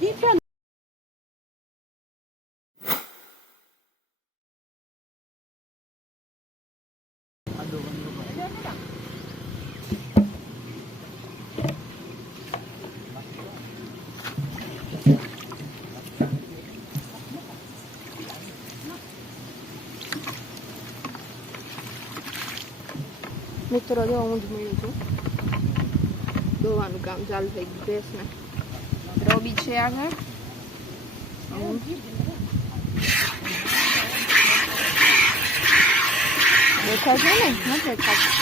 મિત્રો જો હું જ મળ્યું છું, દોવાનું કામ ચાલુ થઈ ગયું ભેંસને. રોબી છે આગળ, દેખાય છે ને? નથી દેખાતું.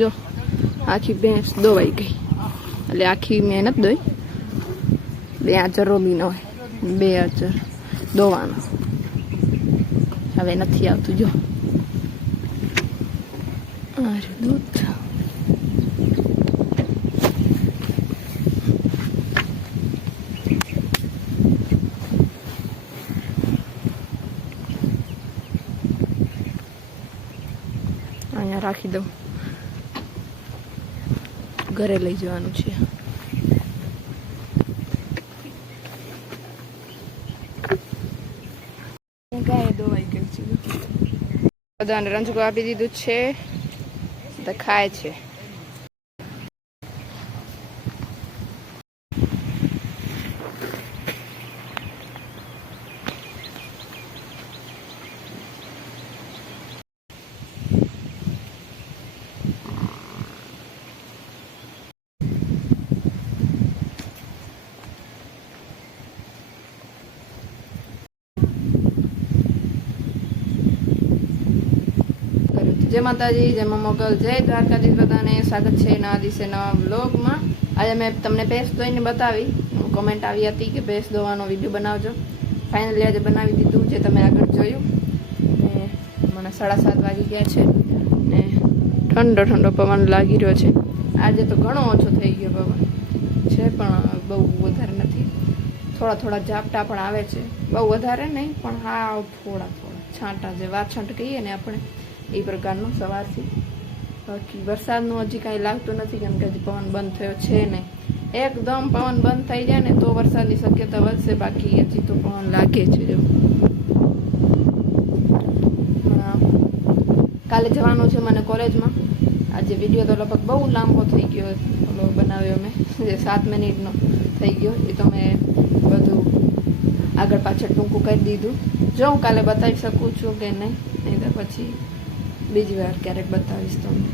જો આખી ભેંસ દોવાઈ ગઈ, એટલે આખી મેં નથી દોઈ, 2 આચર રોબીનો હોય, 2 આચર દોવાનો. હવે નથી આવતું. જો દૂધ અહીંયા રાખી દઉં, ઘરે લઈ જવાનું છે. ગાય દોવાઈ ગઈ છે, બધાને રંજકો આપી દીધું છે, બધા ખાય છે. જય માતાજી, જય મા મોગલ, જય દ્વારકાધીશ. બધાને સ્વાગત છે નવા દિવસે નવા વ્લોગમાં. આજે મેં તમને ભેંસ ધોઈને બતાવી, કોમેન્ટ આવી હતી કે ભેંસ ધોવાનો વિડીયો બનાવજો. ફાઇનલી આજે બનાવી દીધું, જે તમે આગળ જોયું. હમણાં 7:30 વાગી ગયા છે ને ઠંડો ઠંડો પવન લાગી રહ્યો છે. આજે તો ઘણો ઓછો થઈ ગયો પવન છે, પણ બહુ વધારે નથી. થોડા થોડા ઝાપટા પણ આવે છે, બહુ વધારે નહીં, પણ હા થોડા થોડા છાંટા જે વાછંટ કહીએ ને આપણે એ પ્રકારનું સવારથી. બાકી વરસાદનું હજી કાંઈ લાગતું નથી, કેમ કે હજી પવન બંધ થયો છે નહીં. એકદમ પવન બંધ થઈ જાય ને તો વરસાદની શક્યતા વધશે, બાકી હજી તો પવન લાગે છે. જો કાલે જવાનું છે મને કોલેજમાં. આજે વિડીયો તો લગભગ બહુ લાંબો થઈ ગયો, ઓલો બનાવ્યો મેં જે 7 મિનિટનો થઈ ગયો, એ તો મેં બધું આગળ પાછળ ટૂંકું કરી દીધું. જો હું કાલે બતાવી શકું છું કે નહીં તો પછી બીજી વાર ક્યારેક બતાવીશ તમને.